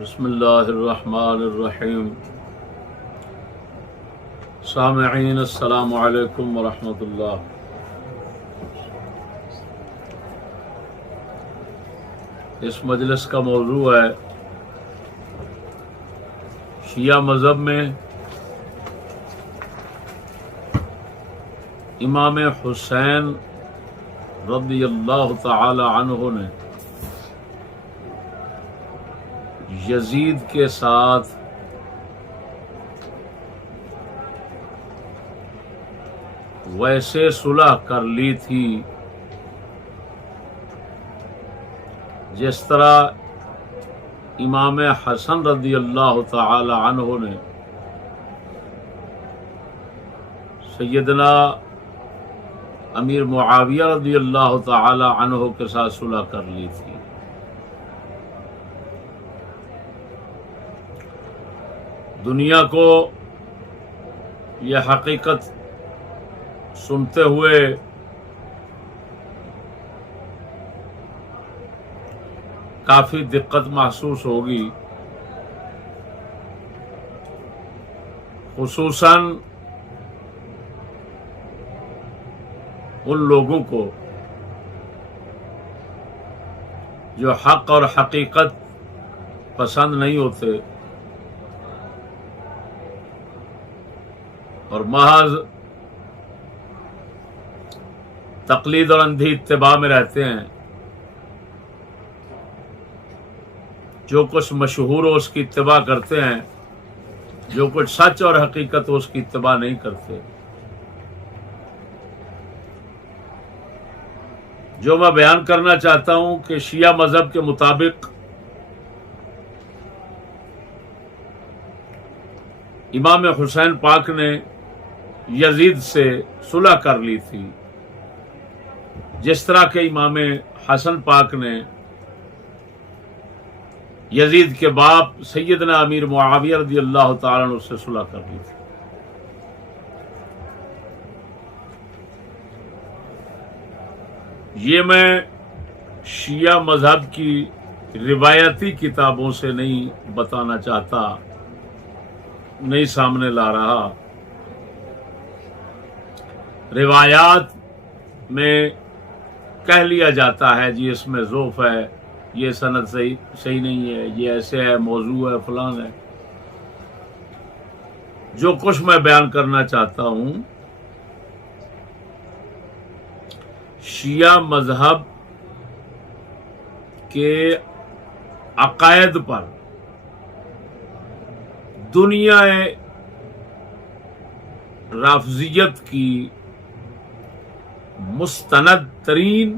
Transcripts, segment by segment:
بسم اللہ الرحمن الرحیم۔ سامعین السلام علیکم ورحمۃ اللہ۔ اس مجلس کا موضوع ہے شیعہ مذہب میں امام حسین رضی اللہ تعالی عنہ نے یزید کے ساتھ ویسے صلح کر لی تھی جس طرح امام حسن رضی اللہ تعالی عنہ نے سیدنا امیر معاویہ رضی اللہ تعالی عنہ کے ساتھ صلح کر لی تھی۔ دنیا کو یہ حقیقت سنتے ہوئے کافی دقت محسوس ہوگی، خصوصاً ان لوگوں کو جو حق اور حقیقت پسند نہیں ہوتے اور محض تقلید اور اندھی اتباع میں رہتے ہیں۔ جو کچھ مشہور ہو اس کی اتباع کرتے ہیں، جو کچھ سچ اور حقیقت ہو اس کی اتباع نہیں کرتے۔ جو میں بیان کرنا چاہتا ہوں کہ شیعہ مذہب کے مطابق امام حسین پاک نے یزید سے صلح کر لی تھی، جس طرح کہ امام حسن پاک نے یزید کے باپ سیدنا امیر معاویہ رضی اللہ تعالیٰ عنہ سے صلح کر لی تھی۔ یہ میں شیعہ مذہب کی روایتی کتابوں سے نہیں بتانا چاہتا، نہیں سامنے لا رہا۔ روایات میں کہہ لیا جاتا ہے جی اس میں ضعف ہے، یہ سند صحیح نہیں ہے، یہ ایسے ہے، موضوع ہے، فلان ہے۔ جو کچھ میں بیان کرنا چاہتا ہوں، شیعہ مذہب کے عقائد پر دنیا رافضیت کی مستند ترین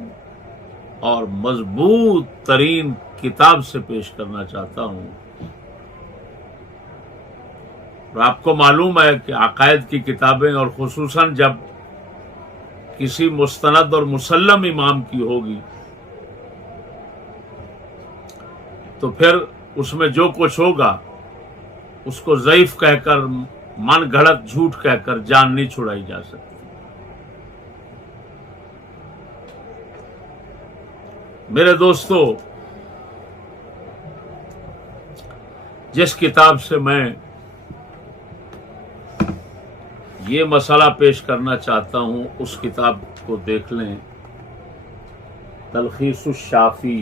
اور مضبوط ترین کتاب سے پیش کرنا چاہتا ہوں۔ اور آپ کو معلوم ہے کہ عقائد کی کتابیں، اور خصوصاً جب کسی مستند اور مسلم امام کی ہوگی تو پھر اس میں جو کچھ ہوگا اس کو ضعیف کہہ کر، من گھڑت جھوٹ کہہ کر جان نہیں چھڑائی جا سکتی۔ میرے دوستو، جس کتاب سے میں یہ مسئلہ پیش کرنا چاہتا ہوں اس کتاب کو دیکھ لیں، تلخیص الشافی،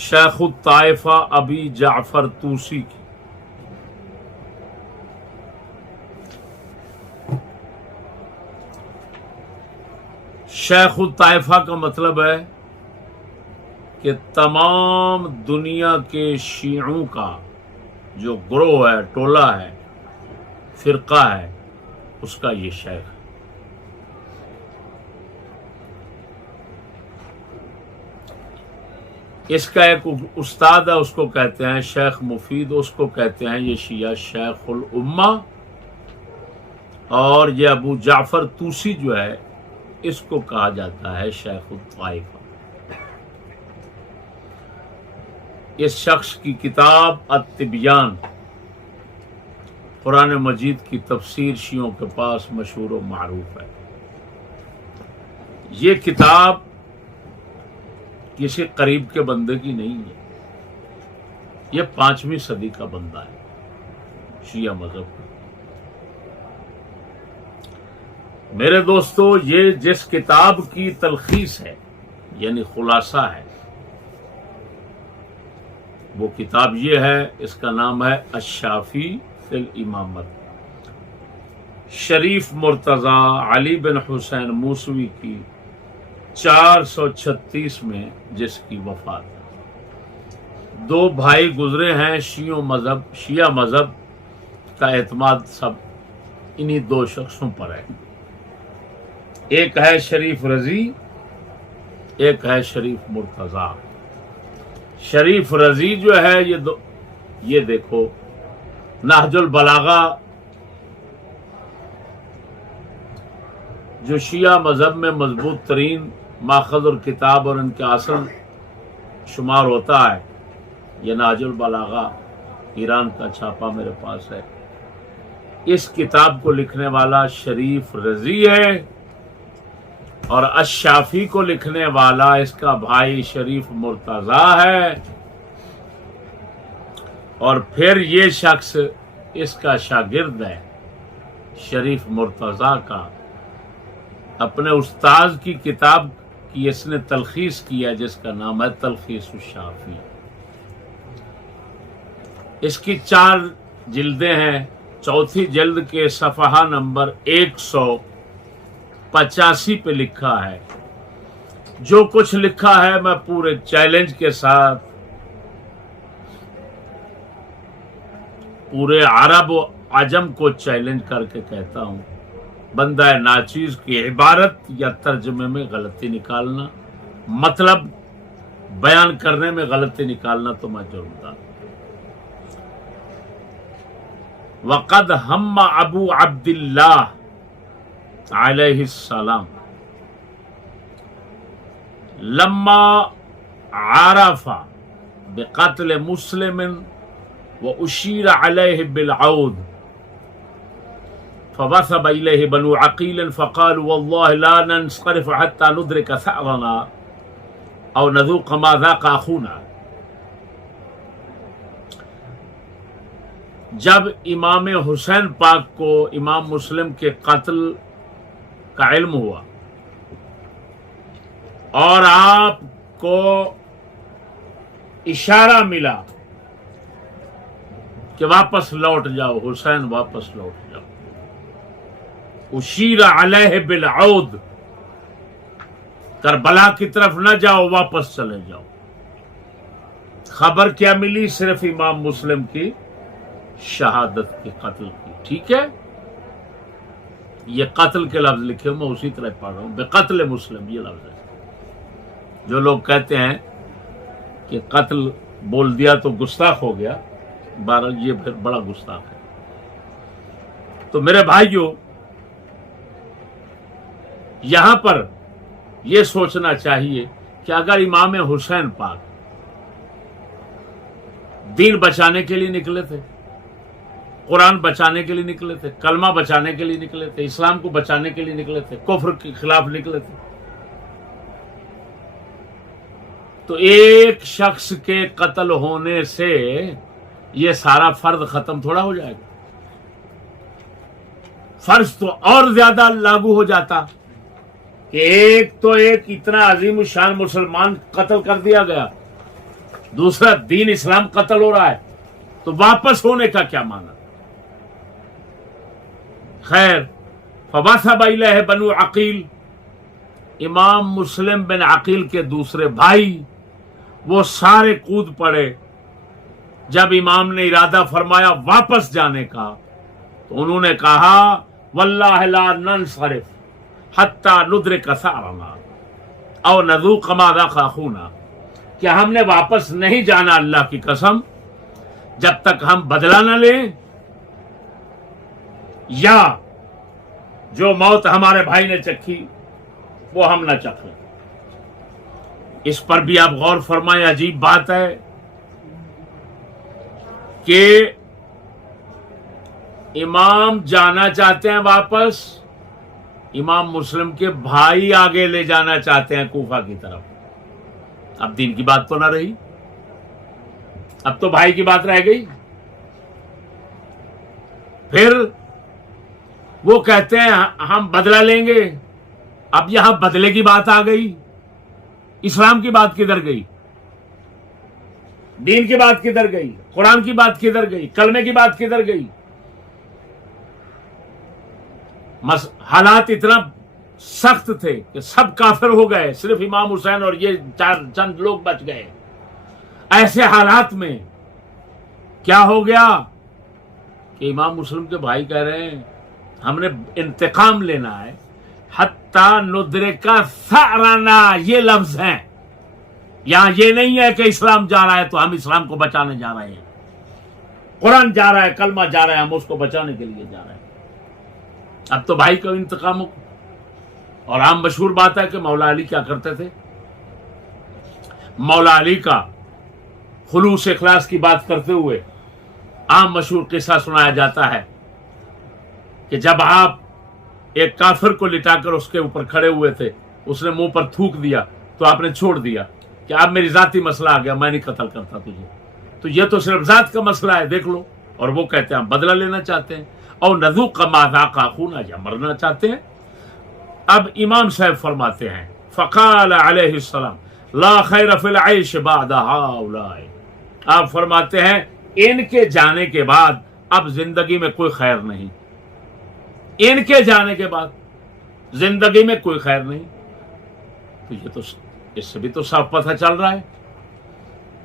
شیخ الطائفہ ابی جعفر طوسی کی۔ شیخ الطائفہ کا مطلب ہے کہ تمام دنیا کے شیعوں کا جو گروہ ہے، ٹولہ ہے، فرقہ ہے، اس کا یہ شیخ ہے۔ اس کا ایک استاد ہے، اس کو کہتے ہیں شیخ مفید، اس کو کہتے ہیں یہ شیعہ شیخ الامہ، اور یہ ابو جعفر طوسی جو ہے اس کو کہا جاتا ہے شیخ الطائفہ۔ اس شخص کی کتاب التبیان، قرآن مجید کی تفسیر شیعوں کے پاس مشہور و معروف ہے۔ یہ کتاب کسی قریب کے بندے کی نہیں ہے، یہ 5ویں صدی کا بندہ ہے شیعہ مذہب کا۔ میرے دوستو، یہ جس کتاب کی تلخیص ہے یعنی خلاصہ ہے، وہ کتاب یہ ہے، اس کا نام ہے الشافی فی الامامت، شریف مرتضی علی بن حسین موسوی کی 436 میں جس کی وفات ہے۔ 2 بھائی گزرے ہیں، شیعہ مذہب کا اعتماد سب انہی 2 شخصوں پر ہے، ایک ہے شریف رضی، ایک ہے شریف مرتضی۔ شریف رضی جو ہے یہ دیکھو، نہج البلاغہ جو شیعہ مذہب میں مضبوط ترین ماخذ اور کتاب اور ان کے اصل شمار ہوتا ہے، یہ نہج البلاغہ ایران کا چھاپا میرے پاس ہے۔ اس کتاب کو لکھنے والا شریف رضی ہے، اور الشافی کو لکھنے والا اس کا بھائی شریف مرتضی ہے، اور پھر یہ شخص اس کا شاگرد ہے شریف مرتضی کا، اپنے استاذ کی کتاب کی اس نے تلخیص کیا جس کا نام ہے تلخیص الشافی۔ اس کی 4 جلدیں ہیں، چوتھی جلد کے صفحہ نمبر 185 پہ لکھا ہے، جو کچھ لکھا ہے میں پورے چیلنج کے ساتھ پورے عرب و عجم کو چیلنج کر کے کہتا ہوں، بندہ ناچیز کی عبارت یا ترجمے میں غلطی نکالنا، مطلب بیان کرنے میں غلطی نکالنا تو میں جرم دار۔ وقد ہم ابو عبد اللہ علیہ السلام لما عرف بقتل مسلم واشیر علیہ بالعود فوثب إليه بنو عقيل فقالوا والله لا ننصرف حتى ندرك ثأرنا أو نذوق ما ذاق أخونا۔ جب امام حسین پاک کو امام مسلم کے قتل کا علم ہوا اور آپ کو اشارہ ملا کہ واپس لوٹ جاؤ، حسین واپس لوٹ جاؤ، اشیر علیہ بالعود، کربلا کی طرف نہ جاؤ، واپس چلے جاؤ۔ خبر کیا ملی؟ صرف امام مسلم کی شہادت کی، قتل کی۔ ٹھیک ہے، یہ قتل کے لفظ لکھے میں اسی طرح پڑھ رہا ہوں، بے قتل مسلم یہ لفظ ہے۔ جو لوگ کہتے ہیں کہ قتل بول دیا تو گستاخ ہو گیا، بہرحال یہ پھر بڑا گستاخ ہے۔ تو میرے بھائیوں، یہاں پر یہ سوچنا چاہیے کہ اگر امام حسین پاک دین بچانے کے لیے نکلے تھے، قرآن بچانے کے لیے نکلے تھے، کلمہ بچانے کے لیے نکلے تھے، اسلام کو بچانے کے لیے نکلے تھے، کفر کے خلاف نکلے تھے، تو ایک شخص کے قتل ہونے سے یہ سارا فرض ختم تھوڑا ہو جائے گا، فرض تو اور زیادہ لاگو ہو جاتا کہ ایک تو ایک اتنا عظیم الشان مسلمان قتل کر دیا گیا، دوسرا دین اسلام قتل ہو رہا ہے، تو واپس ہونے کا کیا معنی؟ خیر، فوثب الیہ بنو عقیل، امام مسلم بن عقیل کے دوسرے بھائی وہ سارے کود پڑے۔ جب امام نے ارادہ فرمایا واپس جانے کا تو انہوں نے کہا واللہ لا ننصرف حتی ندرک ثأرنا او نذوق ما ذاق اخونا، کہ ہم نے واپس نہیں جانا اللہ کی قسم جب تک ہم بدلہ نہ لیں یا جو موت ہمارے بھائی نے چکھی وہ ہم نہ چکھیں۔ اس پر بھی آپ غور فرمائیں، عجیب بات ہے کہ امام جانا چاہتے ہیں واپس، امام مسلم کے بھائی آگے لے جانا چاہتے ہیں کوفہ کی طرف۔ اب دین کی بات تو نہ رہی، اب تو بھائی کی بات رہ گئی۔ پھر وہ کہتے ہیں ہم بدلہ لیں گے، اب یہاں بدلے کی بات آ گئی، اسلام کی بات کدھر گئی؟ دین کی بات کدھر گئی؟ قرآن کی بات کدھر گئی؟ کلمے کی بات کدھر گئی؟ حالات اتنا سخت تھے کہ سب کافر ہو گئے، صرف امام حسین اور یہ چند لوگ بچ گئے۔ ایسے حالات میں کیا ہو گیا کہ امام مسلم کے بھائی کہہ رہے ہیں ہم نے انتقام لینا ہے، حتی ندرکا ثأرنا، یہ لفظ ہیں یہاں، یہ نہیں ہے کہ اسلام جا رہا ہے تو ہم اسلام کو بچانے جا رہے ہیں، قرآن جا رہا ہے، کلمہ جا رہا ہے، ہم اس کو بچانے کے لیے جا رہے ہیں۔ اب تو بھائی کا انتقام ہو۔ اور عام مشہور بات ہے کہ مولا علی کیا کرتے تھے، مولا علی کا خلوص اخلاص کی بات کرتے ہوئے عام مشہور قصہ سنایا جاتا ہے کہ جب آپ ایک کافر کو لٹا کر اس کے اوپر کھڑے ہوئے تھے، اس نے منہ پر تھوک دیا تو آپ نے چھوڑ دیا کہ اب میری ذاتی مسئلہ آ گیا، میں نہیں قتل کرتا تجھے، تو یہ تو صرف ذات کا مسئلہ ہے، دیکھ لو۔ اور وہ کہتے ہیں ہم بدلہ لینا چاہتے ہیں، اور نذوق ما ذاق اخونا، یا مرنا چاہتے ہیں۔ اب امام صاحب فرماتے ہیں فقال علیہ السلام لا خیر فی العیش بعد ہؤلاء، آپ فرماتے ہیں ان کے جانے کے بعد اب زندگی میں کوئی خیر نہیں، ان کے جانے کے بعد زندگی میں کوئی خیر نہیں۔ تو یہ تو اس سے بھی تو صاف پتہ چل رہا ہے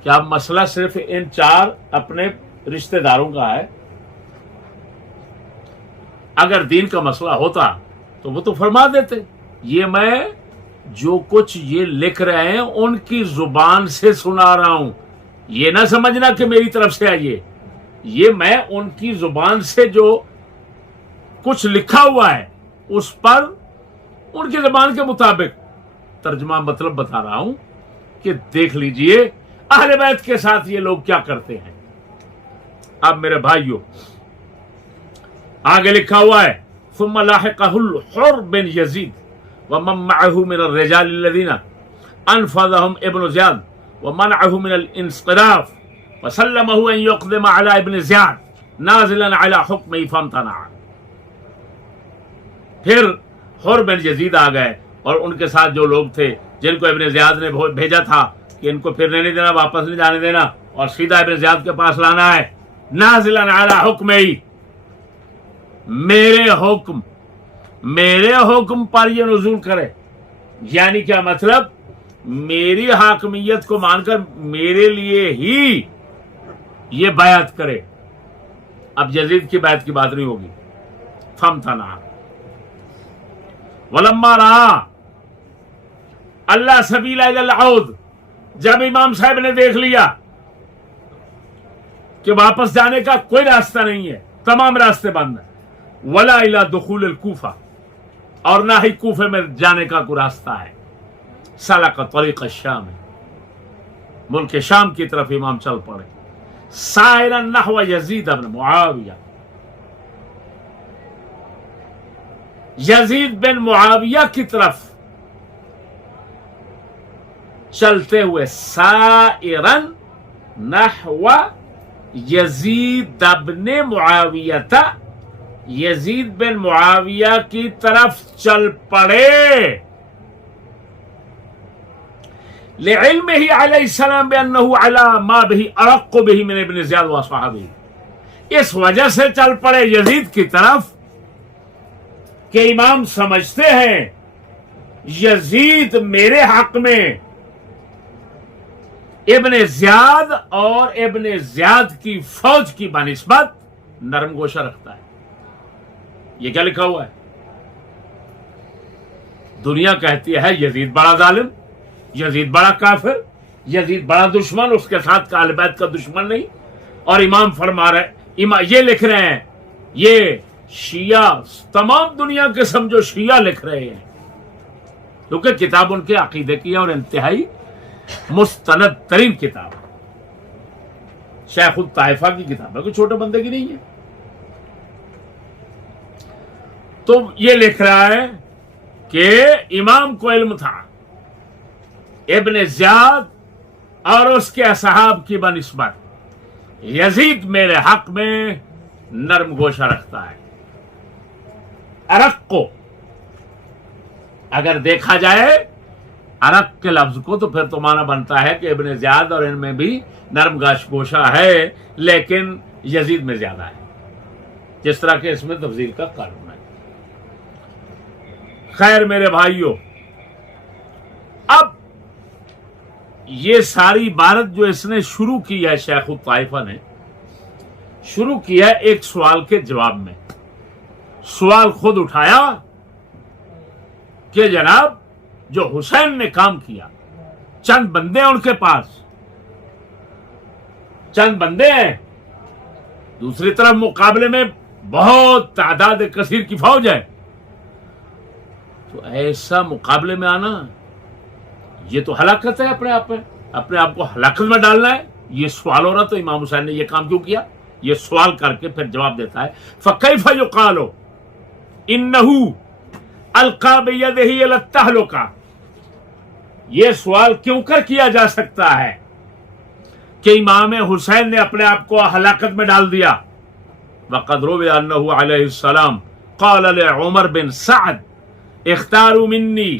کہ اب مسئلہ صرف ان چار اپنے رشتہ داروں کا ہے۔ اگر دین کا مسئلہ ہوتا تو وہ تو فرما دیتے، یہ میں جو کچھ یہ لکھ رہے ہیں ان کی زبان سے سنا رہا ہوں، یہ نہ سمجھنا کہ میری طرف سے ہے، یہ میں ان کی زبان سے جو کچھ لکھا ہوا ہے اس پر ان کی زبان کے مطابق ترجمہ مطلب بتا رہا ہوں کہ دیکھ لیجئے اہل بیت کے ساتھ یہ لوگ کیا کرتے ہیں۔ اب میرے بھائیوں آگے لکھا ہوا ہے ثم لاحقہ الحر بن یزید ومن معه من الرجال الذين انفذهم ابن زیاد ومنعه من الانصراف وسلمه ان يقدم على ابن زیاد نازلا على حکمه فامتنع۔ پھر حر بن یزید آ گئے اور ان کے ساتھ جو لوگ تھے جن کو ابن زیاد نے بھیجا تھا کہ ان کو پھرنے نہیں دینا، واپس نہیں جانے دینا اور سیدھا ابن زیاد کے پاس لانا ہے، نازلا علی حکمہ، میرے حکم پر یہ نزول کرے، یعنی کیا مطلب، میری حاکمیت کو مان کر میرے لیے ہی یہ بیعت کرے۔ اب یزید کی بیعت کی بات نہیں ہوگی۔ فامتنع ولما رہا اللہ سبیل الی العود، جب امام صاحب نے دیکھ لیا کہ واپس جانے کا کوئی راستہ نہیں ہے، تمام راستے بند ہیں، ولا الی دخول الکوفہ، اور نہ ہی کوفے میں جانے کا کوئی راستہ ہے، سلک طریق الشام، ملک شام کی طرف امام چل پڑے، سائرا نحو یزید بن معاویہ، یزید بن معاویہ کی طرف چلتے ہوئے، سائرا نحو یزید بن معاویہ، یزید بن معاویہ کی طرف چل پڑے، لعلمہ علیہ السلام بأنہ علی ما به ارق به من ابن زیاد واصحابہ، اس وجہ سے چل پڑے یزید کی طرف کہ امام سمجھتے ہیں یزید میرے حق میں ابن زیاد اور ابن زیاد کی فوج کی بنسبت نرم گوشہ رکھتا ہے۔ یہ کیا لکھا ہوا ہے؟ دنیا کہتی ہے یزید بڑا ظالم، یزید بڑا کافر، یزید بڑا دشمن، اس کے ساتھ اہل بیت کا دشمن نہیں، اور امام فرما رہے، یہ لکھ رہے ہیں، یہ شیعہ تمام دنیا کے سمجھو شیعہ لکھ رہے ہیں، کیونکہ کتاب ان کے عقیدے کی ہے اور انتہائی مستند ترین کتاب، شیخ الطائفہ کی کتاب ہے، کوئی چھوٹے بندے کی نہیں ہے۔ تو یہ لکھ رہا ہے کہ امام کو علم تھا ابن زیاد اور اس کے اصحاب کی بنسبت یزید میرے حق میں نرم گوشہ رکھتا ہے. ارق کو اگر دیکھا جائے ارق کے لفظ کو تو پھر تو معنی بنتا ہے کہ ابن زیاد اور ان میں بھی نرم گوشہ ہے لیکن یزید میں زیادہ ہے، جس طرح کہ اس میں تفضیل کا قانون ہے. خیر میرے بھائیوں، اب یہ ساری عبارت جو اس نے شروع کی ہے، شیخ الطائفہ نے شروع کیا ایک سوال کے جواب میں. سوال خود اٹھایا کہ جناب جو حسین نے کام کیا، چند بندے ہیں ان کے پاس، چند بندے ہیں، دوسری طرف مقابلے میں بہت تعداد کثیر کی فوج ہے، تو ایسا مقابلے میں آنا یہ تو ہلاکت ہے. اپنے آپ کو ہلاکت میں ڈالنا ہے. یہ سوال ہو رہا تو امام حسین نے یہ کام کیوں کیا؟ یہ سوال کر کے پھر جواب دیتا ہے فَكَيْفَ يُقَالُ إِنَّهُ أَلْقَى بِيَدِهِ إِلَى التَّهْلُكَةِ. یہ سوال کیوں کر کیا جا سکتا ہے کہ امام حسین نے اپنے آپ کو ہلاکت میں ڈال دیا. وَقَدْ رُوِيَ أَنَّهُ عَلَيْهِ السَّلَامُ قَالَ لِعُمَرْ بن سعد اختاروا مني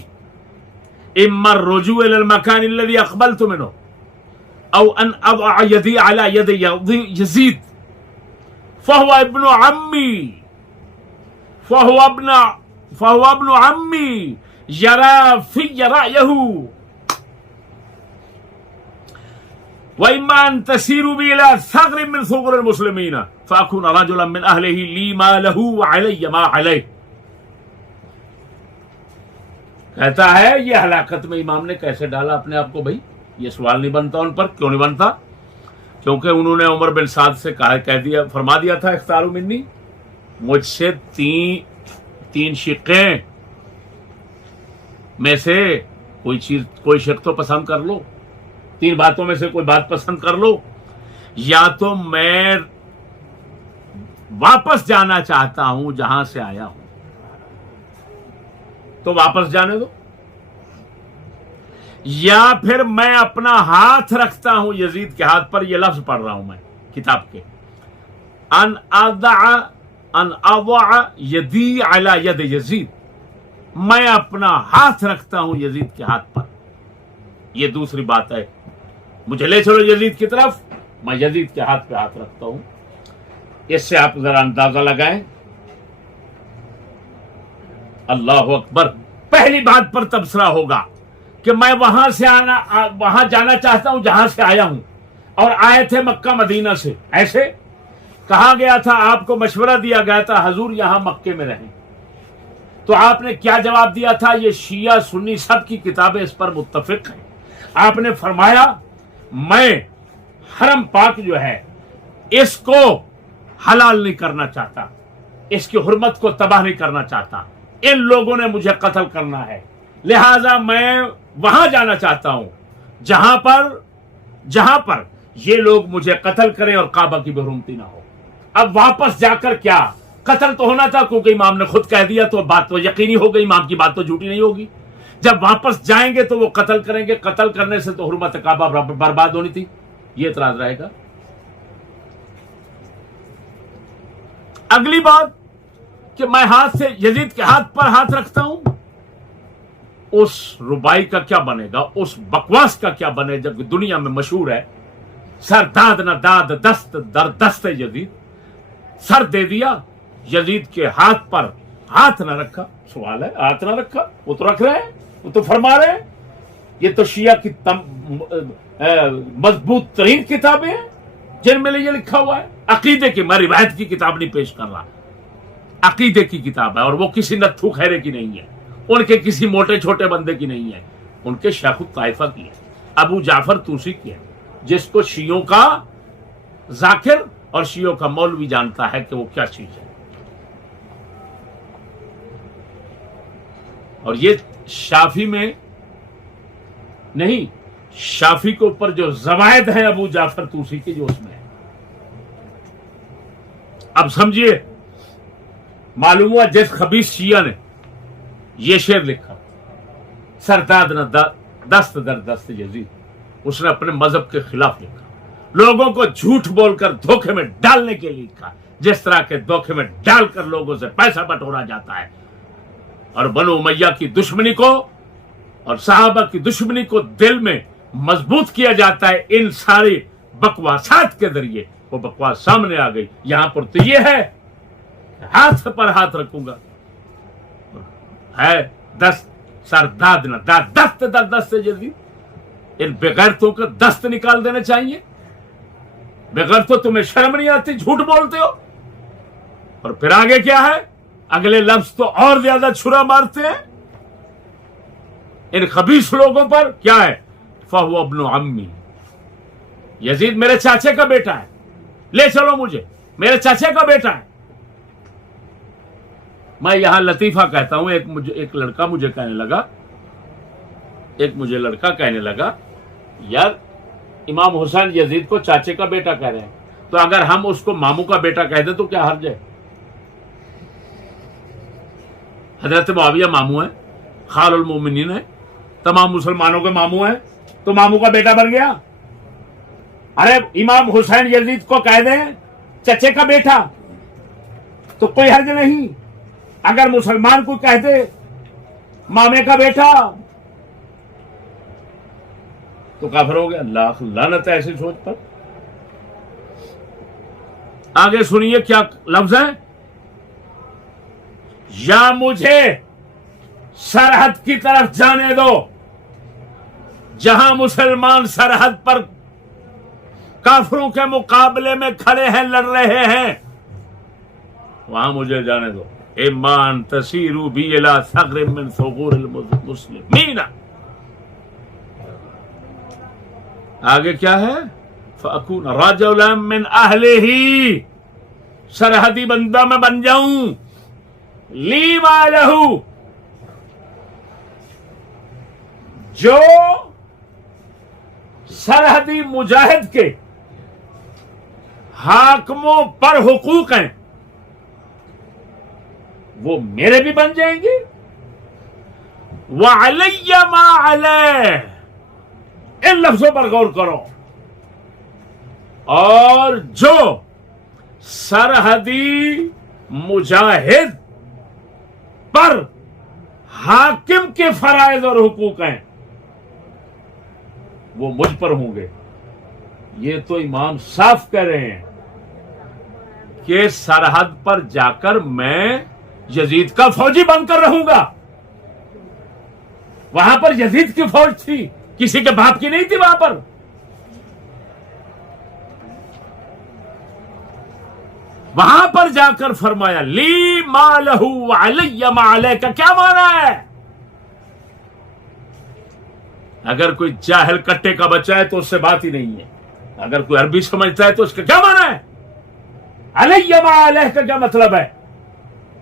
إما الرجوع إلى المكان الذي أقبلت منه أو أن أضع يدي على يد يزيد فهو ابن عمي يرى في رأيه وإما أن تسيروا بي إلى ثغر من ثغور المسلمين فأكون رجلا من أهله لي ما له وعلي ما عليه. کہتا ہے یہ ہلاکت میں امام نے کیسے ڈالا اپنے آپ کو؟ بھائی یہ سوال نہیں بنتا ان پر. کیوں نہیں بنتا؟ کیونکہ انہوں نے عمر بن سعد سے فرما دیا تھا اختاروا منی، مجھ سے تین شقیں میں سے کوئی شق تو پسند کر لو، تین باتوں میں سے کوئی بات پسند کر لو. یا تو میں واپس جانا چاہتا ہوں جہاں سے آیا ہوں تو واپس جانے دو، یا پھر میں اپنا ہاتھ رکھتا ہوں یزید کے ہاتھ پر. یہ لفظ پڑھ رہا ہوں میں کتاب کے، ان اضع یدی علی ید یزید، میں اپنا ہاتھ رکھتا ہوں یزید کے ہاتھ پر. یہ دوسری بات ہے، مجھے لے چلو یزید کی طرف، میں یزید کے ہاتھ پہ ہاتھ رکھتا ہوں. اس سے آپ ذرا اندازہ لگائیں. اللہ اکبر. پہلی بات پر تبصرہ ہوگا کہ میں وہاں جانا چاہتا ہوں جہاں سے آیا ہوں، اور آئے تھے مکہ مدینہ سے. ایسے کہا گیا تھا، آپ کو مشورہ دیا گیا تھا حضور یہاں مکے میں رہیں، تو آپ نے کیا جواب دیا تھا؟ یہ شیعہ سنی سب کی کتابیں اس پر متفق ہیں. آپ نے فرمایا میں حرم پاک جو ہے اس کو حلال نہیں کرنا چاہتا، اس کی حرمت کو تباہ نہیں کرنا چاہتا، ان لوگوں نے مجھے قتل کرنا ہے، لہذا میں وہاں جانا چاہتا ہوں جہاں پر یہ لوگ مجھے قتل کریں اور کعبہ کی بے حرمتی نہ ہو. اب واپس جا کر کیا؟ قتل تو ہونا تھا کیونکہ امام نے خود کہہ دیا، تو بات تو یقینی ہو گئی، امام کی بات تو جھوٹی نہیں ہوگی. جب واپس جائیں گے تو وہ قتل کریں گے، قتل کرنے سے تو حرمت کعبہ برباد ہونی تھی. یہ اعتراض رہے گا. اگلی بات کہ میں ہاتھ سے یزید کے ہاتھ پر ہاتھ رکھتا ہوں، اس ربائی کا کیا بنے گا، اس بکواس کا کیا بنے جب دنیا میں مشہور ہے سر داد نہ داد دست در دست یزید. سر دے دیا، یزید کے ہاتھ پر ہاتھ نہ رکھا. سوال ہے ہاتھ نہ رکھا، وہ تو رکھ رہے ہیں، وہ تو فرما رہے ہیں. یہ تو شیعہ کی مضبوط ترین کتابیں ہیں جن میں یہ لکھا ہوا ہے. عقیدے کی، میں روایت کی کتاب نہیں پیش کر رہا، عقیدے کی کتاب ہے، اور وہ کسی نتھو خیرے کی نہیں ہے، ان کے کسی موٹے چھوٹے بندے کی نہیں ہے، ان کے شیخ الطائفہ کی ہے، ابو جعفر طوسی کی ہے، جس کو شیعوں کا ذاکر اور شیعوں کا مولوی جانتا ہے کہ وہ کیا چیز ہے. اور یہ شافی میں نہیں، شافی کے اوپر جو زوائد ہیں ابو جعفر طوسی کے، جو اس میں ہے. اب سمجھیے، معلوم ہوا جس خبیث شیعہ نے یہ شعر لکھا، سرداد نہ دست در دست یزید، اس نے اپنے مذہب کے خلاف لکھا، لوگوں کو جھوٹ بول کر دھوکے میں ڈالنے کے لیے لکھا، جس طرح کے دھوکے میں ڈال کر لوگوں سے پیسہ بٹورا جاتا ہے اور بنو امیہ کی دشمنی کو اور صحابہ کی دشمنی کو دل میں مضبوط کیا جاتا ہے ان ساری بکواسات کے ذریعے۔ وہ بکواس سامنے آ گئی، یہاں پر تو یہ ہے ہاتھ پر ہاتھ رکھوں گا، ہے دست سر داد نہ داد دست در دست جدید، ان بغیرتوں کا دست نکال دینا چاہیے۔ بغیر تو تمہیں شرم نہیں آتی، جھوٹ بولتے ہو۔ اور پھر آگے کیا ہے؟ اگلے لفظ تو اور زیادہ چھرا مارتے ہیں ان خبیث لوگوں پر۔ کیا ہے؟ فَهُوَ ابْنُ عَمِّي، یزید میرے چاچے کا بیٹا ہے، لے چلو مجھے، میرے چاچے کا بیٹا ہے۔ میں یہاں لطیفہ کہتا ہوں، ایک لڑکا مجھے کہنے لگا یار امام حسین یزید کو چاچے کا بیٹا کہہ رہے ہیں، تو اگر ہم اس کو ماموں کا بیٹا کہہ دیں تو کیا حرج ہے؟ حضرت معاویہ ماموں ہیں، خال المومنین ہیں، تمام مسلمانوں کے ماموں ہیں، تو ماموں کا بیٹا بن گیا۔ ارے امام حسین یزید کو کہہ دیں چچے کا بیٹا تو کوئی حرج نہیں، اگر مسلمان کو کہہ دے مامے کا بیٹا تو کافر ہو گیا۔ اللہ لعنت ہے ایسی سوچ پر۔ آگے سنیے کیا لفظ ہے، یا مجھے سرحد کی طرف جانے دو، جہاں مسلمان سرحد پر کافروں کے مقابلے میں کھڑے ہیں، لڑ رہے ہیں، وہاں مجھے جانے دو۔ ایمان تسیرو بی الی ثغر من ثغور المسلمین۔ آگے کیا ہے؟ فَأَكُونَ رَجُلًا مِّنْ أَهْلِهِ، سرحدی بندہ میں بن جاؤں، لی مالہ، جو سرحدی مجاہد کے حاکموں پر حقوق ہیں وہ میرے بھی بن جائیں گے۔ وَعَلَيَّ مَا عَلَيْهِ، ان لفظوں پر غور کرو۔ اور جو سرحدی مجاہد پر حاکم کے فرائض اور حقوق ہیں وہ مجھ پر ہوں گے۔ یہ تو امام صاف کہہ رہے ہیں کہ سرحد پر جا کر میں یزید کا فوجی بن کر رہوں گا۔ وہاں پر یزید کی فوج تھی، کسی کے باپ کی نہیں تھی وہاں پر۔ وہاں پر جا کر فرمایا لی ما لہ وعلی ما علیہ کا کیا معنی ہے؟ اگر کوئی جاہل کٹے کا بچہ ہے تو اس سے بات ہی نہیں ہے، اگر کوئی عربی سمجھتا ہے تو اس کا کیا معنی ہے؟ علی ما علیہ کا کیا مطلب ہے؟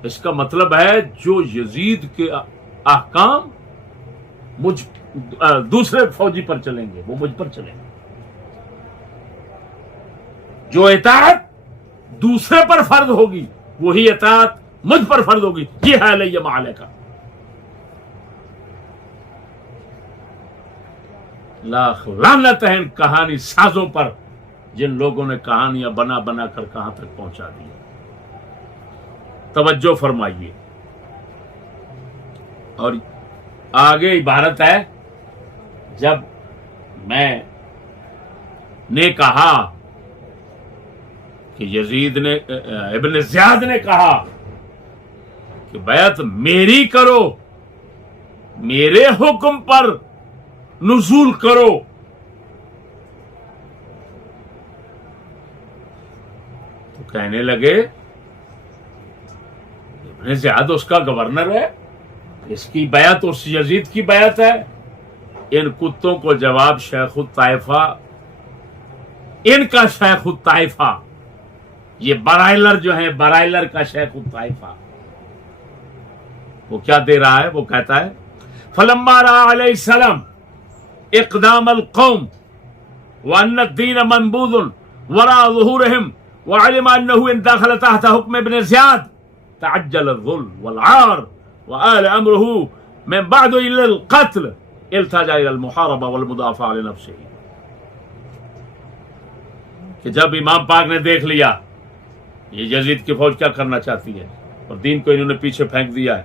اس کا مطلب ہے جو یزید کے احکام دوسرے فوجی پر چلیں گے وہ مجھ پر چلیں گے، جو اطاعت دوسرے پر فرض ہوگی وہی اطاعت مجھ پر فرض ہوگی۔ یہ ہے علیہ ما علیہ کا۔ لاکھ لعنت ہے ان کہانی سازوں پر جن لوگوں نے کہانیاں بنا بنا کر کہاں تک پہنچا دی۔ توجہ فرمائیے، اور آگے عبارت ہے، جب میں نے کہا کہ یزید نے ابن زیاد نے کہا کہ بیعت میری کرو، میرے حکم پر نزول کرو، تو کہنے لگے ابن زیاد اس کا گورنر ہے، اس کی بیعت اس یزید کی بیعت ہے۔ ان کتوں کو جواب شیخ الطائفہ، ان کا شیخ الطائفہ، یہ برائلر جو ہیں، برائلر کا شیخ الطائفہ، وہ کیا دے رہا ہے؟ وہ کہتا ہے فلما رأى علیہ السلام اقدام القوم وان الدین منبوذ وراء ظہورہم وعلم انه ان داخل تحت حکم ابن زیاد تعجل الظلم والعار وآل امره من بعد الى القتل التجا الى المحاربة والمدافع لنفسه۔ کہ جب امام پاک نے دیکھ لیا یہ یزید کی فوج کیا کرنا چاہتی ہے اور دین کو انہوں نے پیچھے پھینک دیا ہے،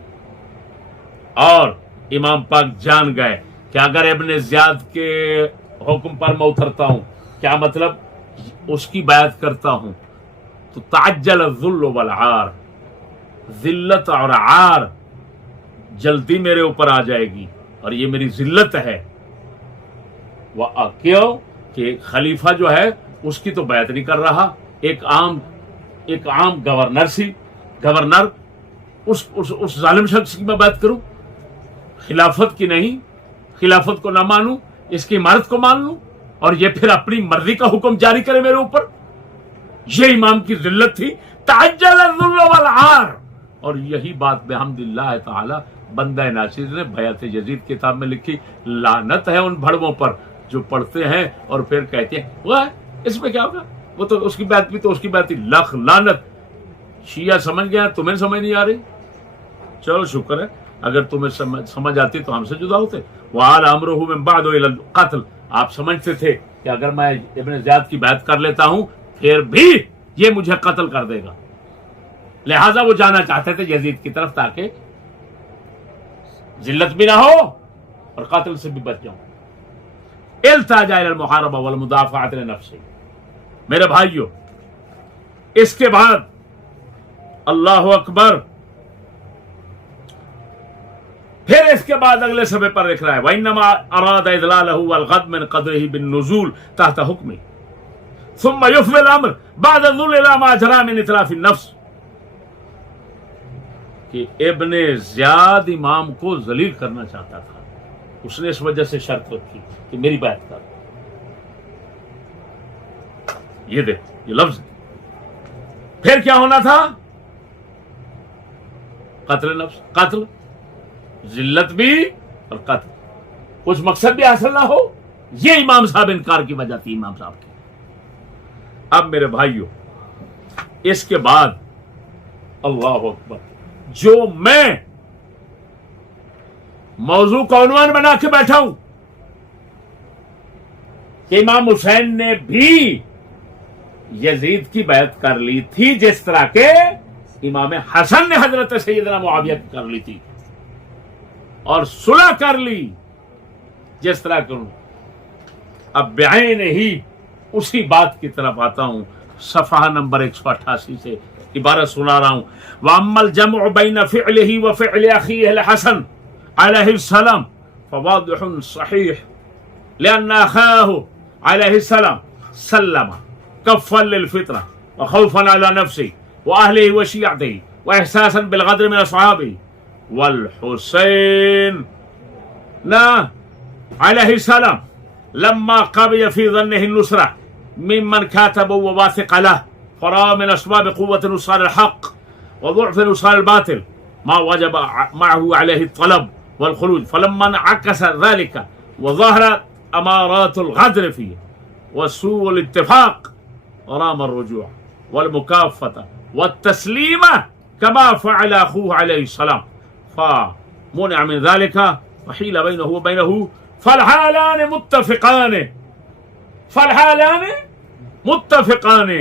اور امام پاک جان گئے کہ اگر ابن زیاد کے حکم پر میں اترتا ہوں، کیا مطلب اس کی بیعت کرتا ہوں، تو تعجل الذل والعار، ذلت اور عار جلدی میرے اوپر آ جائے گی، اور یہ میری ذلت ہے۔ کیوں کہ خلیفہ جو ہے اس کی تو بیعت نہیں کر رہا، ایک عام گورنر اس ظالم شخص کی میں بات کروں، خلافت کی نہیں، خلافت کو نہ مانوں، اس کی عمارت کو مان لوں، اور یہ پھر اپنی مرضی کا حکم جاری کرے میرے اوپر۔ یہ امام کی ذلت تھی، تعجل الذل والعار۔ اور یہی بات بحمد اللہ تعالی بندہ ناصر نے بیعت یزید کتاب میں لکھی۔ لعنت ہے ان بھڑووں پر جو پڑھتے ہیں اور پھر کہتے ہیں وہ اس میں کیا ہوگا، وہ تو اس کی بات بھی تو اس کی بات تھی، لکھ لعنت۔ شیعہ سمجھ گیا، تمہیں سمجھ نہیں آ رہی؟ چلو شکر ہے، اگر تمہیں سمجھ آتی تو ہم سے جدا ہوتے۔ وَعَلَى أَمْرُهُ مِنْ بَعْدُ إِلَى الْقَتْلِ، آپ سمجھتے تھے کہ اگر میں ابن زیاد کی بیعت کر لیتا ہوں پھر بھی یہ مجھے قتل کر دے گا، لہٰذا وہ جانا چاہتے تھے یزید کی طرف تاکہ ذلت بھی نہ ہو اور قتل سے بھی بچ جاؤں۔ التجا الى المحاربہ والمدافعۃ لنفسہ۔ میرے بھائیو، اس کے بعد اللہ اکبر، پھر اس کے بعد اگلے صفحے پر لکھ رہا ہے وَإِنَّمَا أَرَادَ إِذْلَالَهُ وَالْغَدْ مِنْ قَدْرِهِ بِالنُّزُولِ تحت حکمه ثم يفضي الامر بعد الذل الى ما جرى من اتلاف النفس، کہ ابن زیاد امام کو ذلیل کرنا چاہتا تھا، اس نے اس وجہ سے شرط رکھی کہ میری بات کر۔ یہ دیکھ، یہ لفظ پھر کیا ہونا تھا؟ قتل نفس، قتل، ذلت بھی اور قتل، کچھ مقصد بھی حاصل نہ ہو۔ یہ امام صاحب انکار کی وجہ تھی امام صاحب کی۔ اب میرے بھائیوں، اس کے بعد اللہ اکبر، جو میں موضوع کا عنوان بنا کے بیٹھا ہوں کہ امام حسین نے بھی یزید کی بیعت کر لی تھی جس طرح کے امام حسن نے حضرت سیدنا معاویہ کی کر لی تھی، اور صلح کر لی جس طرح کروں۔ اب بعین ہی اسی بات کی طرف آتا ہوں، صفحہ نمبر 188 سے عبارت سنا رہا ہوں۔ وَأَمَّا الْجَمْعُ بَيْنَ فِعْلِهِ وَفِعْلِ أَخِيهِ الْحَسَنِ عَلَيْهِ السَّلَامُ فَوَاضِحٌ صَحِيحٌ لِأَنَّ أَخَاهُ عَلَيْهِ السَّلَامُ سَلَّمَ كَفًّا لِلْفِطْرَةِ وَخَوْفًا عَلَى نَفْسِهِ وَأَهْلِهِ وَشِيعَتِهِ وَإِحْسَاسًا بِالْغَدْرِ مِنْ أَصْحَابِهِ وَالْحُسَيْنِ عَلَيْهِ السَّلَامُ لما قبل في ظنه النصرة ممن كاتب وواثق له فرأى من أسباب قوة نصار الحق وضعف نصار الباطل ما وجب معه عليه الطلب والخروج، فلما انعكس ذلك وظهرت أمارات الغدر فيه وسوء الاتفاق رام الرجوع والمكافأة والتسليم كما فعل أخوه عليه السلام، فمنع من ذلك وحيل بينه وبينه فالحالان متفقان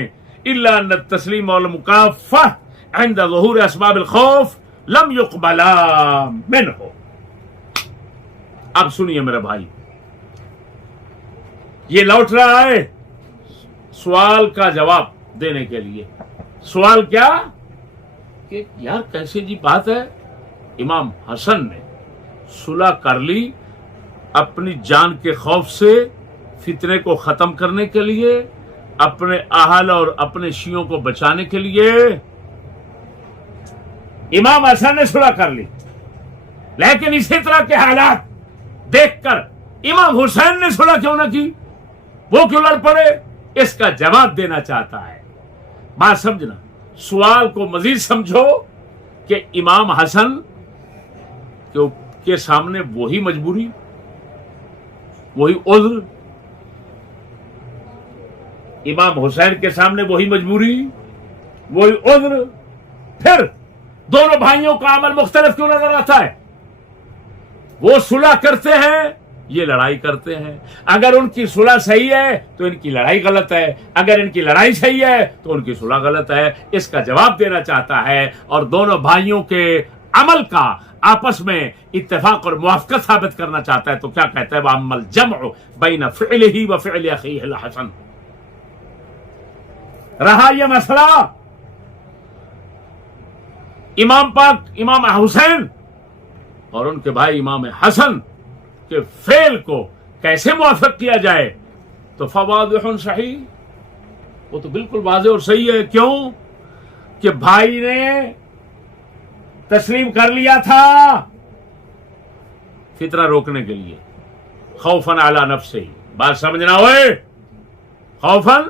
إلا أن التسليم والمكافأة عند ظهور أسباب الخوف لم يقبلا منه۔ اب سنیے میرے بھائی، یہ لوٹ رہا ہے سوال کا جواب دینے کے لیے۔ سوال کیا کہ یار کیسے جی بات ہے، امام حسن نے صلح کر لی اپنی جان کے خوف سے، فتنے کو ختم کرنے کے لیے، اپنے اہل اور اپنے شیعوں کو بچانے کے لیے امام حسن نے صلح کر لی، لیکن اسی طرح کے حالات دیکھ کر امام حسین نے صلح کیوں نہ کی، وہ کیوں لڑ پڑے؟ اس کا جواب دینا چاہتا ہے۔ بات سمجھنا، سوال کو مزید سمجھو کہ امام حسن کے سامنے وہی مجبوری، وہی عذر، امام حسین کے سامنے وہی مجبوری، وہی عذر، پھر دونوں بھائیوں کا عمل مختلف کیوں نظر آتا ہے؟ وہ صلح کرتے ہیں یہ لڑائی کرتے ہیں. اگر ان کی صلح صحیح ہے تو ان کی لڑائی غلط ہے, اگر ان کی لڑائی صحیح ہے تو ان کی صلح غلط ہے. اس کا جواب دینا چاہتا ہے اور دونوں بھائیوں کے عمل کا آپس میں اتفاق اور موافقت ثابت کرنا چاہتا ہے. تو کیا کہتا ہے؟ وَأَمَّا الْجَمْعُ بَيْنَ فِعْلِهِ وَفِعْلِ أَخِيهِ الْحَسَنِ. رہا یہ مسئلہ امام پاک امام حسین اور ان کے بھائی امام حسن کے فعل کو کیسے موافق کیا جائے, تو فواضح صحیح, وہ تو بالکل واضح اور صحیح ہے. کیوں کہ بھائی نے تسلیم کر لیا تھا فتنہ روکنے کے لیے, خوفاً علی نفسہ. بات سمجھنا ہوئے, خوفاً.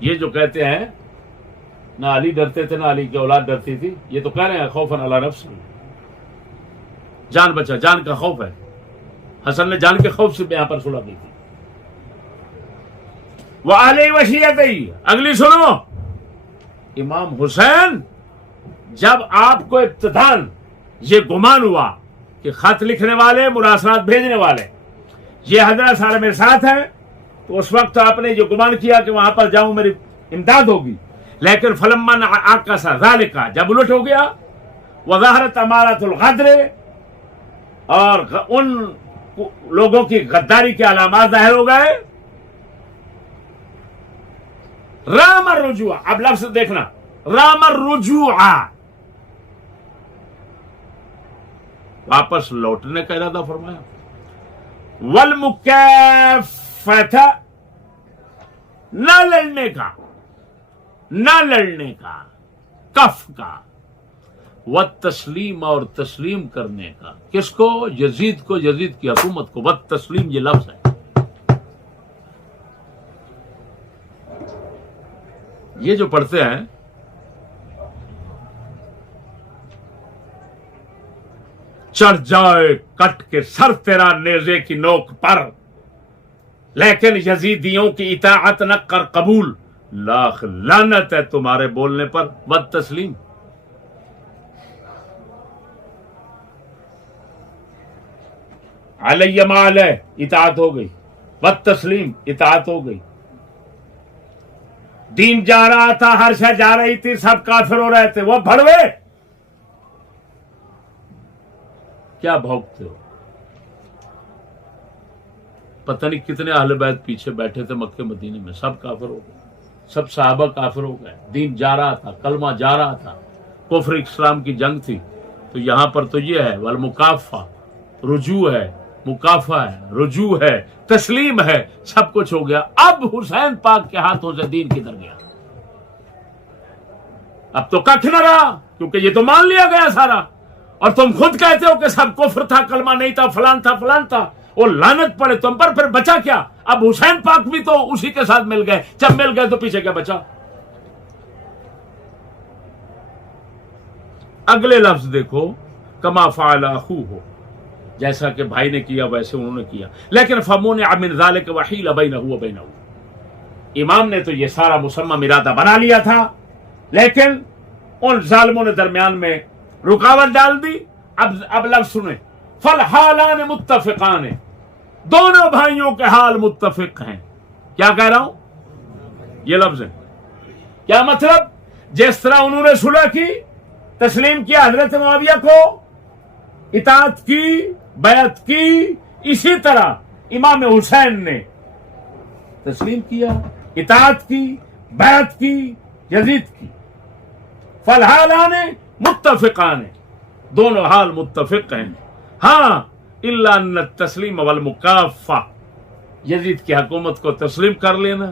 یہ جو کہتے ہیں نہ علی ڈرتے تھے نہ علی کی اولاد ڈرتی تھی, یہ تو کہہ رہے ہیں خوفاً علی نفسہ, جان بچا, جان کا خوف ہے. حسن نے جان کے خوف سے یہاں پر صلح کی تھی. وَأَهْلِ وَشِيَّتِهِ. اگلی سنو, امام حسین جب آپ کو ابتداً یہ گمان ہوا کہ خط لکھنے والے مراسلات بھیجنے والے یہ حضرت سارے میرے ساتھ ہیں, تو اس وقت آپ نے جو گمان کیا کہ وہاں پر جاؤں میری امداد ہوگی. لیکن فلما عکس ذلک, جب الٹ ہو گیا, وظہرت امارۃ الغدر, اور ان لوگوں کی غداری کے علامات ظاہر ہو گئے, رام الرجوع. اب لفظ دیکھنا, رام الرجوع, واپس لوٹنے کا ارادہ فرمایا. والمکافۃ, نہ لڑنے کا, نہ لڑنے کا, کف کا. والتسلیم, اور تسلیم کرنے کا. کس کو؟ یزید کو, یزید کی حکومت کو. والتسلیم یہ لفظ ہے. یہ جو پڑھتے ہیں چڑھ جائے کٹ کے سر تیرا نیزے کی نوک پر, لیکن یزیدیوں کی اطاعت نہ کر قبول, لاکھ لعنت ہے تمہارے بولنے پر. والتسلیم, علیہ ما علیہ, اطاعت ہو گئی. والتسلیم, اطاعت ہو گئی. دین جا رہا تھا, ہر شے جا رہی تھی, سب کافر ہو رہے تھے, وہ بھڑوے کیا بھوکتے ہو. پتہ نہیں کتنے اہل بیت پیچھے بیٹھے تھے مکے مدینے میں, سب کافر ہو گئے, سب صحابہ کافر ہو گئے. دین جا رہا تھا, کلمہ جا رہا تھا, کفر اسلام کی جنگ تھی. تو یہاں پر تو یہ ہے والمکافہ, رجوع ہے, مکافہ ہے, رجوع ہے, تسلیم ہے, سب کچھ ہو گیا. اب حسین پاک کے ہاتھوں سے دین کدھر گیا؟ اب تو کچھ نہ رہا, کیونکہ یہ تو مان لیا گیا سارا. اور تم خود کہتے ہو کہ سب کفر تھا, کلمہ نہیں تھا, فلان تھا, فلان تھا. وہ لعنت پڑے تم پر, پھر بچا کیا؟ اب حسین پاک بھی تو اسی کے ساتھ مل گئے. جب مل گئے تو پیچھے کیا بچا؟ اگلے لفظ دیکھو, کما فعل اخوہ, جیسا کہ بھائی نے کیا ویسے انہوں نے کیا. لیکن فمنع من ذلک وحیل بینہ وبینہ, امام نے تو یہ سارا مصمم ارادہ بنا لیا تھا, لیکن ان ظالموں نے درمیان میں رکاوٹ ڈال دی. اب لفظ سنیں, فالحالان متفقان, دونوں بھائیوں کے حال متفق ہیں. کیا کہہ رہا ہوں؟ یہ لفظ ہے. کیا مطلب؟ جس طرح انہوں نے صلح کی, تسلیم کیا حضرت معاویہ کو, اطاعت کی, بیعت کی, اسی طرح امام حسین نے تسلیم کیا, اطاعت کی, بیعت کی, یزید کی. فالحالان متفقان, دونوں حال متفق ہیں. ہاں, الا ان التسلیم والمکافہ, یزید کی حکومت کو تسلیم کر لینا,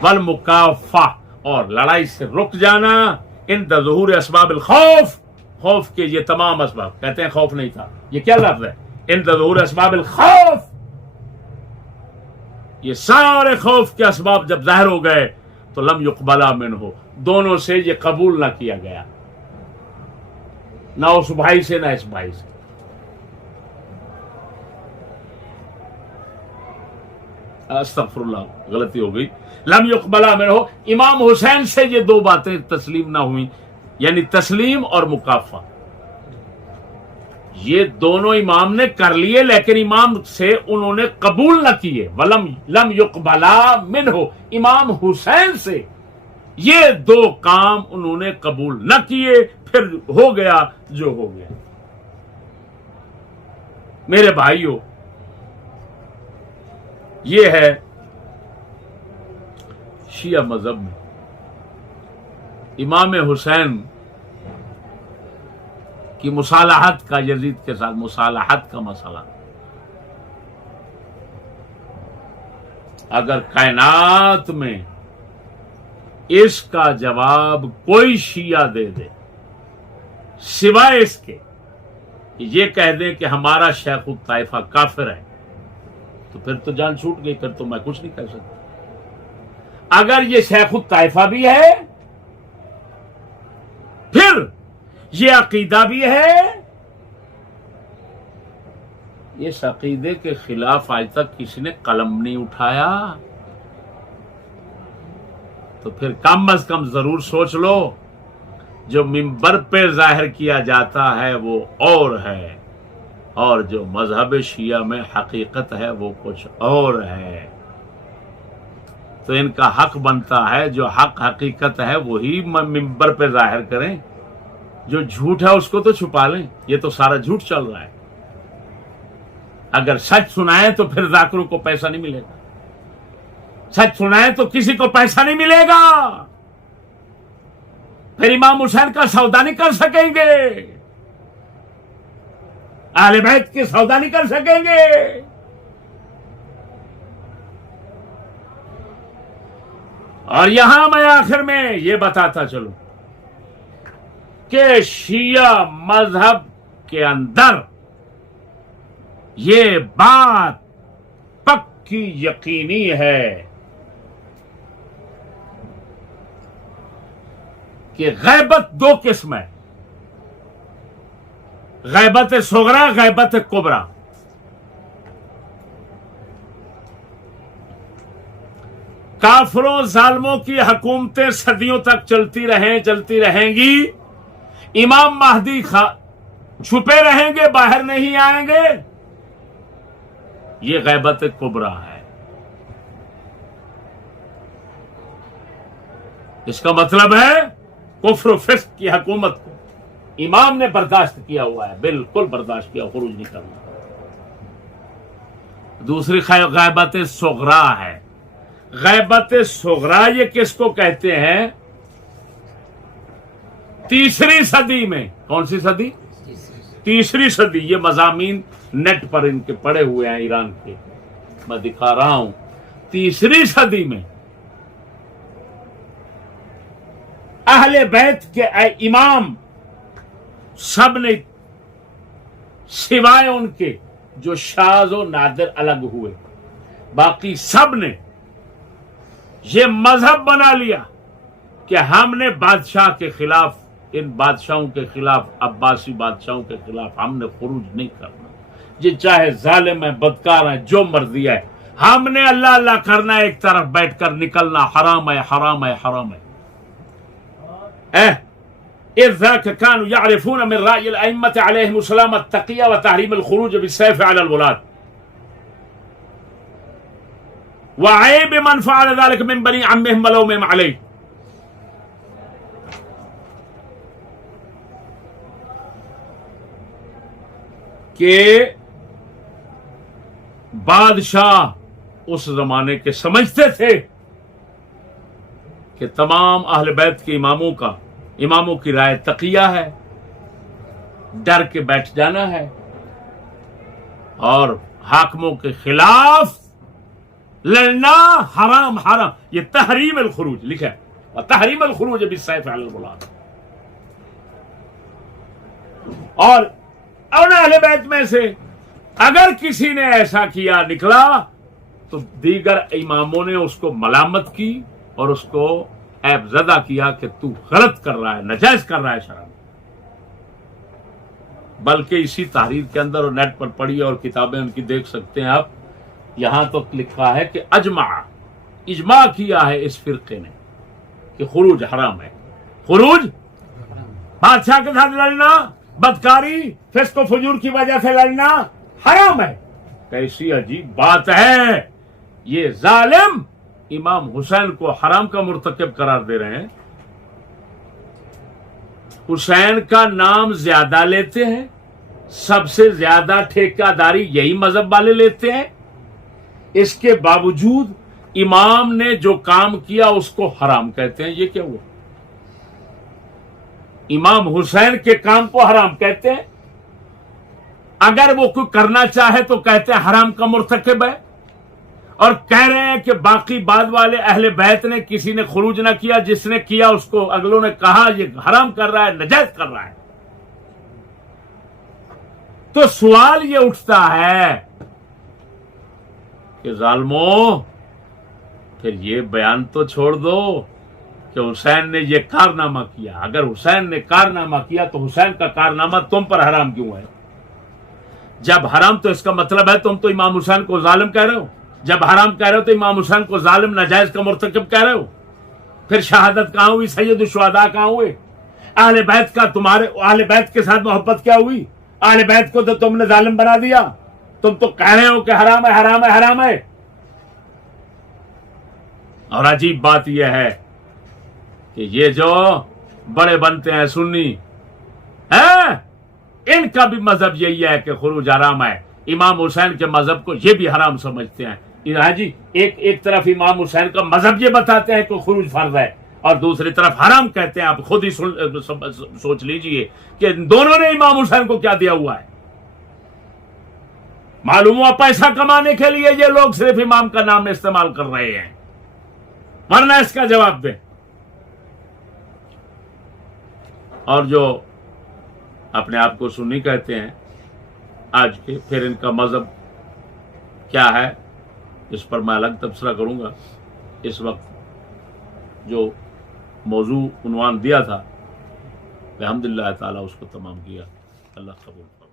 والمکافہ, اور لڑائی سے رک جانا, عند ظہور اسباب الخوف, خوف کے یہ تمام اسباب. کہتے ہیں خوف نہیں تھا, یہ کیا لفظ ہے؟ عند ظہور اسباب الخوف, یہ سارے خوف کے اسباب جب ظاہر ہو گئے تو لم یقبل منہ, دونوں سے یہ قبول نہ کیا گیا, نہ اس بھائی سے نہ اس بھائی سے. استغفر اللہ, غلطی ہو گئی. لم یقبل منہ, امام حسین سے یہ دو باتیں تسلیم نہ ہوئی, یعنی تسلیم اور مکافہ. یہ دونوں امام نے کر لیے، لیکن امام سے انہوں نے قبول نہ کیے. لم یقبلا منہ، امام حسین سے یہ دو کام انہوں نے قبول نہ کیے، پھر ہو گیا جو ہو گیا. میرے بھائیوں، یہ ہے شیعہ مذہب میں امام حسین کی مصالحت کا، یزید کے ساتھ مصالحت کا مسئلہ. اگر کائنات میں اس کا جواب کوئی شیعہ دے دے سوائے اس کے کہ یہ کہہ دیں کہ ہمارا شیخ الطائفہ کافر ہے، تو پھر تو جان چھوٹ گئی، پھر تو میں کچھ نہیں کہہ سکتا. اگر یہ شیخ الطائفہ بھی ہے، پھر یہ عقیدہ بھی ہے، اس عقیدے کے خلاف آج تک کسی نے قلم نہیں اٹھایا، تو پھر کم از کم ضرور سوچ لو جو منبر پہ ظاہر کیا جاتا ہے وہ اور ہے، اور جو مذہب شیعہ میں حقیقت ہے وہ کچھ اور ہے. تو ان کا حق بنتا ہے جو حق حقیقت ہے وہی منبر پہ ظاہر کریں، جو جھوٹ ہے اس کو تو چھپا لیں. یہ تو سارا جھوٹ چل رہا ہے. اگر سچ سنائیں تو پھر ذاکروں کو پیسہ نہیں ملے گا، سچ سنائیں تو کسی کو پیسہ نہیں ملے گا، پھر امام حسین کا سودا نہیں کر سکیں گے، اہل بیت کی سودا نہیں کر سکیں گے. اور یہاں میں آخر میں یہ بتاتا چلوں کہ شیعہ مذہب کے اندر یہ بات پکی یقینی ہے کہ غیبت دو قسم ہے، غیبت صغرا، غیبت کبرا. کافروں ظالموں کی حکومتیں صدیوں تک چلتی رہیں گی، امام مہدی چھپے رہیں گے، باہر نہیں آئیں گے. یہ غیبت کبرا ہے. اس کا مطلب ہے کفر و فسق کی حکومت کو امام نے برداشت کیا ہوا ہے، بالکل برداشت کیا، خروج نہیں کرنا. دوسری غیبت صغرا ہے. غیبت صغرا یہ کس کو کہتے ہیں؟ تیسری صدی میں. کون سی صدی؟ تیسری صدی. یہ مضامین نیٹ پر ان کے پڑے ہوئے ہیں ایران کے، میں دکھا رہا ہوں. تیسری صدی میں اہل بیت کے امام سب نے سوائے ان کے جو شاذ و نادر الگ ہوئے، باقی سب نے یہ مذہب بنا لیا کہ ہم نے بادشاہ کے خلاف، ان بادشاہوں کے خلاف، عباسی بادشاہوں کے خلاف ہم نے خروج نہیں کرنا. یہ چاہے ظالم ہے، بدکار ہے، جو مرضی ہے، ہم نے اللہ اللہ کرنا ہے، ایک طرف بیٹھ کر نکلنا حرام ہے، حرام ہے، حرام ہے. اذ ذاك كانوا يعرفون من رأي الأئمة عليهم السلام التقية وتحريم الخروج بالسيف على الولاة وعيب من فعل ذلك من بني عمهم ولومهم عليه. کہ بادشاہ اس زمانے کے سمجھتے تھے کہ تمام اہل بیت کے اماموں کی رائے تقیہ ہے، ڈر کے بیٹھ جانا ہے، اور حاکموں کے خلاف لڑنا حرام. یہ تحریم الخروج لکھا ہے، اور تحریم الخروج بالسیف علی الولاة. اور اہل بیت میں سے اگر کسی نے ایسا کیا نکلا تو دیگر اماموں نے اس کو ملامت کی اور اس کو عیب زدہ کیا کہ تو غلط کر رہا ہے، ناجائز کر رہا ہے شرع. بلکہ اسی تحریر کے اندر اور نیٹ پر پڑھی اور کتابیں ان کی دیکھ سکتے ہیں آپ، یہاں تو لکھا ہے کہ اجماع کیا ہے اس فرقے نے کہ خروج حرام ہے. خروج بادشاہ کے ساتھ لڑنا بدکاری فسق و فجور کی وجہ سے لڑنا حرام ہے. کیسی عجیب بات ہے. یہ ظالم امام حسین کو حرام کا مرتکب قرار دے رہے ہیں. حسین کا نام زیادہ لیتے ہیں, سب سے زیادہ ٹھیکہ داری یہی مذہب والے لیتے ہیں. اس کے باوجود امام نے جو کام کیا اس کو حرام کہتے ہیں. یہ کیا ہوا؟ امام حسین کے کام کو حرام کہتے ہیں. اگر وہ کوئی کرنا چاہے تو کہتے ہیں حرام کا مرتکب ہے, اور کہہ رہے ہیں کہ باقی بعد والے اہل بیت نے کسی نے خروج نہ کیا, جس نے کیا اس کو اگلوں نے کہا یہ حرام کر رہا ہے, نجائز کر رہا ہے. تو سوال یہ اٹھتا ہے کہ ظالموں پھر یہ بیان تو چھوڑ دو کہ حسین نے یہ کارنامہ کیا. اگر حسین نے کارنامہ کیا تو حسین کا کارنامہ تم پر حرام کیوں ہے؟ جب حرام تو اس کا مطلب ہے تم تو امام حسین کو ظالم کہہ رہے ہو. جب حرام کہہ رہے ہو تو امام حسین کو ظالم ناجائز کا مرتکب کہہ رہے ہو. پھر شہادت کہاں ہوئی؟ سید الشہداء کہاں ہوئے؟ اہل بیت کا تمہارے اہل بیت کے ساتھ محبت کیا ہوئی؟ اہل بیت کو تو تم نے ظالم بنا دیا. تم تو کہہ رہے ہو کہ حرام ہے حرام ہے حرام ہے. اور عجیب بات یہ ہے کہ یہ جو بڑے بنتے ہیں سنی ہیں, ان کا بھی مذہب یہی ہے کہ خروج حرام ہے. امام حسین کے مذہب کو یہ بھی حرام سمجھتے ہیں. جی ایک طرف امام حسین کا مذہب یہ بتاتے ہیں کہ خروج فرض ہے, اور دوسری طرف حرام کہتے ہیں. آپ خود ہی سوچ لیجئے کہ دونوں نے امام حسین کو کیا دیا ہوا ہے. معلوم ہوا پیسہ کمانے کے لیے یہ لوگ صرف امام کا نام استعمال کر رہے ہیں, ورنہ اس کا جواب دیں. اور جو اپنے آپ کو سنی کہتے ہیں آج کے, پھر ان کا مذہب کیا ہے اس پر میں الگ تبصرہ کروں گا. اس وقت جو موضوع عنوان دیا تھا الحمدللہ تعالیٰ اس کو تمام کیا. اللہ قبول کرے.